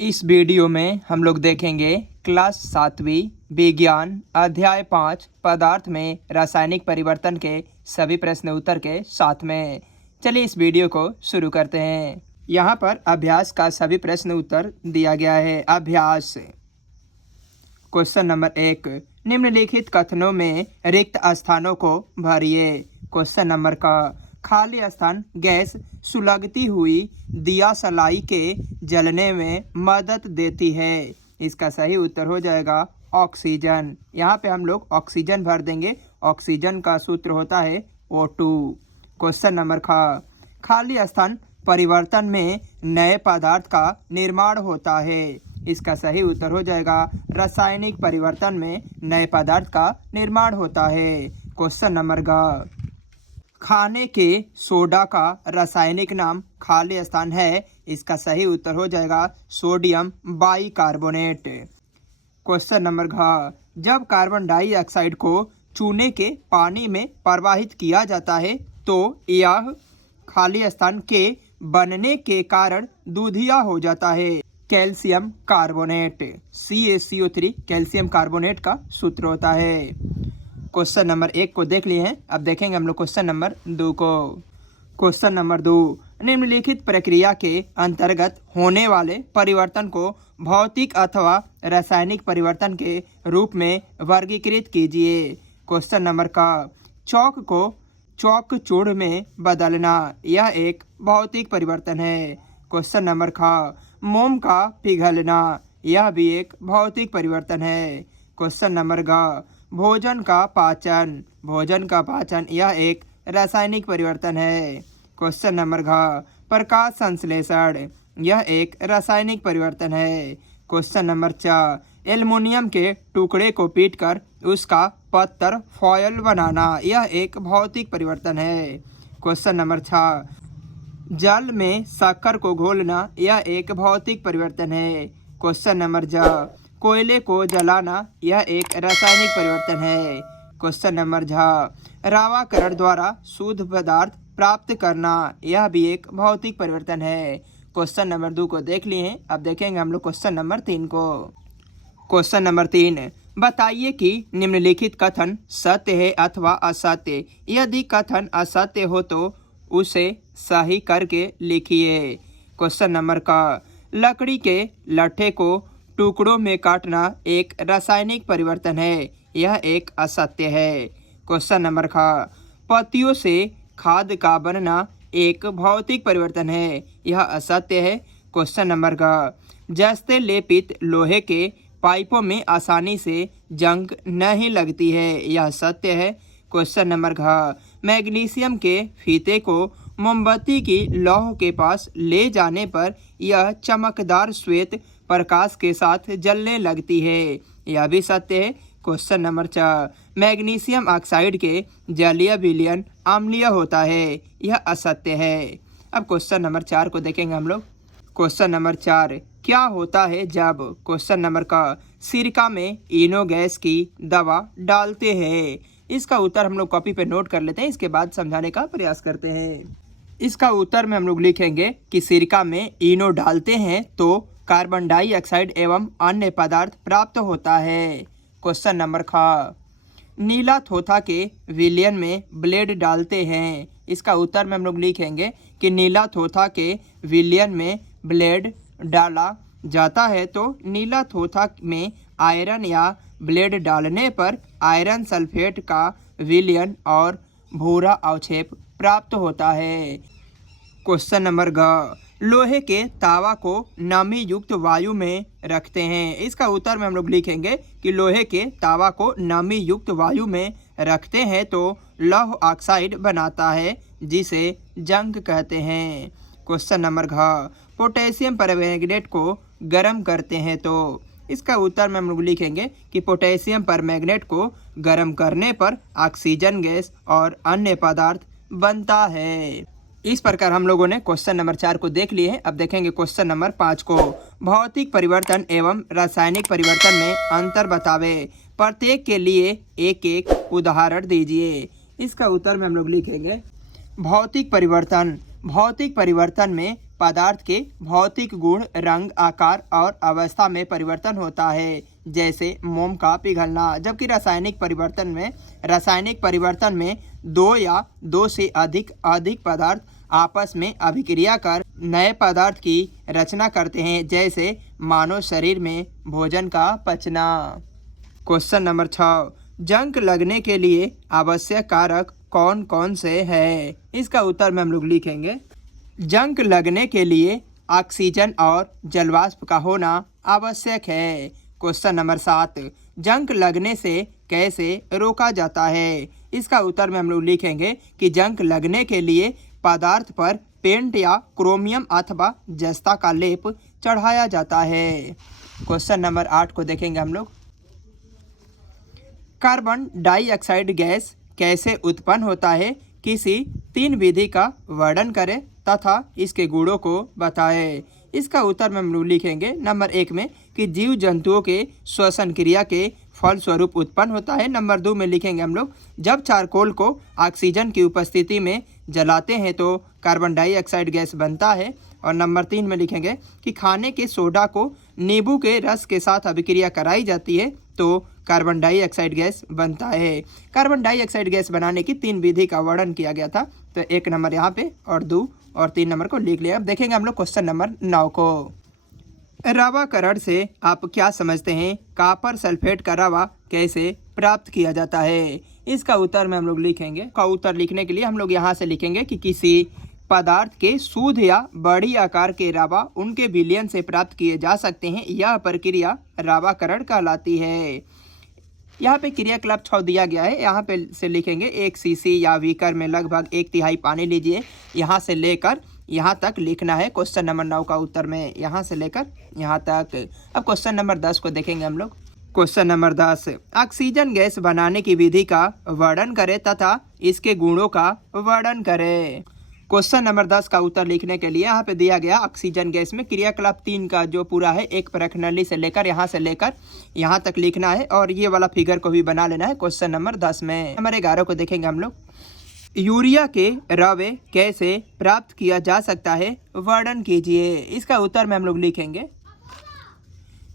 इस वीडियो में हम लोग देखेंगे क्लास 7वीं विज्ञान अध्याय 5 पदार्थ में रासायनिक परिवर्तन के सभी प्रश्न उत्तर के साथ में। चलिए इस वीडियो को शुरू करते हैं। यहाँ पर अभ्यास का सभी प्रश्न उत्तर दिया गया है। अभ्यास क्वेश्चन नंबर 1, निम्नलिखित कथनों में रिक्त स्थानों को भरिए। क्वेश्चन नंबर का खाली स्थान गैस सुलगती हुई दिया सलाई के जलने में मदद देती है। इसका सही उत्तर हो जाएगा ऑक्सीजन। यहाँ पे हम लोग ऑक्सीजन भर देंगे। ऑक्सीजन का सूत्र होता है O2। क्वेश्चन नंबर का खाली स्थान परिवर्तन में नए पदार्थ का निर्माण होता है। इसका सही उत्तर हो जाएगा रासायनिक परिवर्तन में नए पदार्थ का निर्माण होता है। क्वेश्चन नंबर का खाने के सोडा का रासायनिक नाम खाली स्थान है। इसका सही उत्तर हो जाएगा सोडियम बाइकार्बोनेट। क्वेश्चन नंबर घ जब कार्बन डाइऑक्साइड को चूने के पानी में प्रवाहित किया जाता है तो यह खाली स्थान के बनने के कारण दूधिया हो जाता है। Calcium carbonate CaCO3 calcium carbonate का सूत्र होता है। क्वेश्चन नंबर 1 को देख लिए हैं। अब देखेंगे हम लोग क्वेश्चन नंबर 2 को। क्वेश्चन नंबर 2, निम्नलिखित प्रक्रिया के अंतर्गत होने वाले परिवर्तन को भौतिक अथवा रासायनिक परिवर्तन के रूप में वर्गीकृत कीजिए। क्वेश्चन नंबर का चौक को चौक चूर्ण में बदलना, यह एक भौतिक परिवर्तन है। क्वेश्चन नंबर का मोम का पिघलना, यह भी एक भौतिक परिवर्तन है। क्वेश्चन नंबर का भोजन का पाचन, यह एक रासायनिक परिवर्तन है। क्वेश्चन नंबर घ प्रकाश संश्लेषण, यह एक रासायनिक परिवर्तन है। क्वेश्चन नंबर 4, एल्युमिनियम के टुकड़े को पीटकर उसका पत्थर फॉयल बनाना, यह एक भौतिक परिवर्तन है। क्वेश्चन नंबर 6, जल में शक्कर को घोलना, यह एक भौतिक परिवर्तन है। क्वेश्चन नंबर ज कोयले को जलाना, यह एक रासायनिक परिवर्तन है। क्वेश्चन नंबर झ रावाकरण द्वारा शुद्ध पदार्थ प्राप्त करना, यह भी एक भौतिक परिवर्तन है। क्वेश्चन नंबर 2 को देख लिए हैं। अब देखेंगे हम लोग क्वेश्चन नंबर 3 को। क्वेश्चन नंबर 3, बताइए कि निम्नलिखित कथन सत्य है अथवा असत्य। यदि कथन असत्य हो तो उसे सही करके लिखिए। क्वेश्चन नंबर का लकड़ी के लट्ठे को टुकड़ों में काटना एक रासायनिक परिवर्तन है, यह एक असत्य है। क्वेश्चन नंबर का पत्तियों से खाद का बनना एक भौतिक परिवर्तन है, यह असत्य है। क्वेश्चन नंबर का जस्ते लेपित लोहे के पाइपों में आसानी से जंग नहीं लगती है, यह सत्य है। क्वेश्चन नंबर घ मैग्नीशियम के फीते को मोमबत्ती की लौह के पास ले जाने पर यह चमकदार श्वेत प्रकाश के साथ जलने लगती है, यह भी सत्य है। क्वेश्चन नंबर 4, मैग्नीशियम ऑक्साइड के जलीय विलयन अम्लीय होता है, यह असत्य है। अब क्वेश्चन नंबर 4 को देखेंगे हम लोग। क्वेश्चन नंबर 4, क्या होता है जब क्वेश्चन नंबर का सिरका में इनो गैस की दवा डालते हैं। इसका उत्तर हम लोग कॉपी पे नोट कर लेते हैं, इसके बाद समझाने का प्रयास करते हैं। इसका उत्तर में हम लोग लिखेंगे कि सिरका में इनो डालते हैं तो कार्बन डाइऑक्साइड एवं अन्य पदार्थ प्राप्त होता है। क्वेश्चन नंबर ख नीला थोथा के विलयन में ब्लेड डालते हैं। इसका उत्तर में हम लोग लिखेंगे कि नीला थोथा के विलयन में ब्लेड डाला जाता है तो नीला थोथा में आयरन या ब्लेड डालने पर आयरन सल्फेट का विलयन और भूरा अवक्षेप प्राप्त होता है। क्वेश्चन नंबर ग लोहे के तावा को नमी युक्त वायु में रखते हैं। इसका उत्तर में हम लोग लिखेंगे कि लोहे के तावा को नमी युक्त वायु में रखते हैं तो लौह ऑक्साइड बनाता है, जिसे जंग कहते हैं। क्वेश्चन नंबर घ पोटेशियम परमैंगनेट को गर्म करते हैं तो इसका उत्तर में हम लोग लिखेंगे कि पोटेशियम परमैंगनेट को गर्म करने पर ऑक्सीजन गैस और अन्य पदार्थ बनता है। इस प्रकार हम लोगों ने क्वेश्चन नंबर 4 को देख लिए हैं। अब देखेंगे क्वेश्चन नंबर 5 को। भौतिक परिवर्तन एवं रासायनिक परिवर्तन में अंतर बतावे, प्रत्येक के लिए एक एक उदाहरण दीजिए। इसका उत्तर में हम लोग लिखेंगे भौतिक परिवर्तन में पदार्थ के भौतिक गुण, रंग, आकार और अवस्था में परिवर्तन होता है, जैसे मोम का पिघलना। जबकि रासायनिक परिवर्तन में दो या दो से अधिक पदार्थ आपस में अभिक्रिया कर नए पदार्थ की रचना करते हैं, जैसे मानव शरीर में भोजन का पचना। क्वेश्चन नंबर 6, जंग लगने के लिए आवश्यक कारक कौन कौन से हैं? इसका उत्तर में हम लोग लिखेंगे, जंग लगने के लिए ऑक्सीजन और जलवाष्प का होना आवश्यक है। क्वेश्चन नंबर 7, जंग लगने से कैसे रोका जाता है? इसका उत्तर में हम लोग लिखेंगे कि जंग लगने के लिए पदार्थ पर पेंट या क्रोमियम अथवा जस्ता का लेप चढ़ाया जाता है। क्वेश्चन नंबर 8 को देखेंगे हम लोग, कार्बन डाइऑक्साइड गैस कैसे उत्पन्न होता है? किसी 3 विधि का वर्णन करें तथा इसके गुणों को बताएं। इसका उत्तर में हम लोग लिखेंगे नंबर 1 में कि जीव जंतुओं के श्वसन क्रिया के फलस्वरूप उत्पन्न होता है। नंबर 2 में लिखेंगे हम लोग, जब चारकोल को ऑक्सीजन की उपस्थिति में जलाते हैं तो कार्बन डाइऑक्साइड गैस बनता है। और नंबर 3 में लिखेंगे कि खाने के सोडा को नींबू के रस के साथ अभिक्रिया कराई जाती है तो कार्बन डाइऑक्साइड गैस बनता है। कार्बन डाइऑक्साइड गैस बनाने की 3 विधि का वर्णन किया गया था, तो 1 नंबर यहाँ पे और 2 और 3 नंबर को लिख लिया। अब देखेंगे हम लोग क्वेश्चन नंबर 9 को। रवाकरण से आप क्या समझते हैं? कॉपर सल्फेट का रवा कैसे प्राप्त किया जाता है? इसका उत्तर में हम लोग लिखेंगे, का उत्तर लिखने के लिए हम लोग यहाँ से लिखेंगे कि किसी पदार्थ के शुद्ध या बड़ी आकार के रवा उनके विलयन से प्राप्त किए जा सकते हैं। यह प्रक्रिया रवाकरण कहलाती है। यहाँ पे क्रियाकलाप 6 दिया गया है, यहाँ पे से लिखेंगे 1 सीसी या बीकर में लगभग 1/3 पानी लीजिए, यहाँ से लेकर यहाँ तक लिखना है। क्वेश्चन नंबर 9 का उत्तर में यहाँ से लेकर यहाँ तक। अब क्वेश्चन नंबर 10 को देखेंगे हम लोग। क्वेश्चन नंबर 10, ऑक्सीजन गैस बनाने की विधि का वर्णन करें तथा इसके गुणों का वर्णन करें। क्वेश्चन नंबर 10 का उत्तर लिखने के लिए यहाँ पे दिया गया ऑक्सीजन गैस में क्रियाकलाप 3 का जो पूरा है, एक परखनली से लेकर यहाँ से लेकर यहाँ तक लिखना है और ये वाला फिगर को भी बना लेना है क्वेश्चन नंबर 10 में। नंबर 11 को देखेंगे हम लोग, यूरिया के रवे कैसे प्राप्त किया जा सकता है? वर्णन कीजिए। इसका उत्तर में हम लोग लिखेंगे,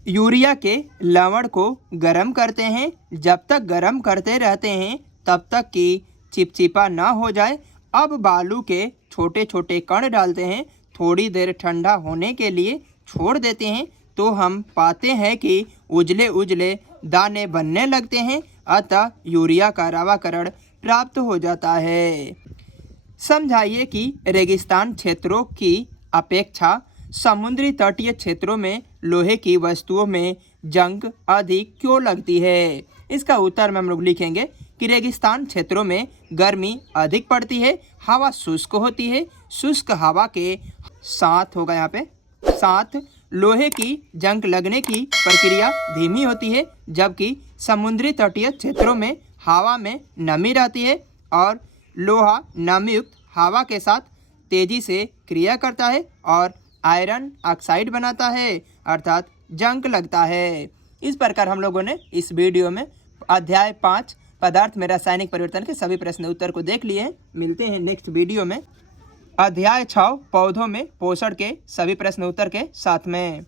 यूरिया के लवण को गर्म करते हैं, जब तक गर्म करते रहते हैं तब तक कि चिपचिपा ना हो जाए। अब बालू के छोटे छोटे कण डालते हैं, थोड़ी देर ठंडा होने के लिए छोड़ देते हैं तो हम पाते हैं कि उजले उजले दाने बनने लगते हैं, अतः यूरिया का रवाकरण प्राप्त हो जाता है। समझाइए कि रेगिस्तान क्षेत्रों की अपेक्षा समुद्री तटीय क्षेत्रों में लोहे की वस्तुओं में जंग अधिक क्यों लगती है? इसका उत्तर में हम लोग लिखेंगे कि रेगिस्तान क्षेत्रों में गर्मी अधिक पड़ती है, हवा शुष्क होती है, शुष्क हवा के साथ होगा यहाँ पे साथ लोहे की जंग लगने की प्रक्रिया धीमी होती है, जबकि समुद्री तटीय क्षेत्रों में हवा में नमी रहती है और लोहा नमीयुक्त हवा के साथ तेजी से क्रिया करता है और आयरन ऑक्साइड बनाता है, अर्थात जंग लगता है। इस प्रकार हम लोगों ने इस वीडियो में अध्याय 5 पदार्थ में रासायनिक परिवर्तन के सभी प्रश्न उत्तर को देख लिए हैं। मिलते हैं नेक्स्ट वीडियो में अध्याय 6 पौधों में पोषण के सभी प्रश्न उत्तर के साथ में।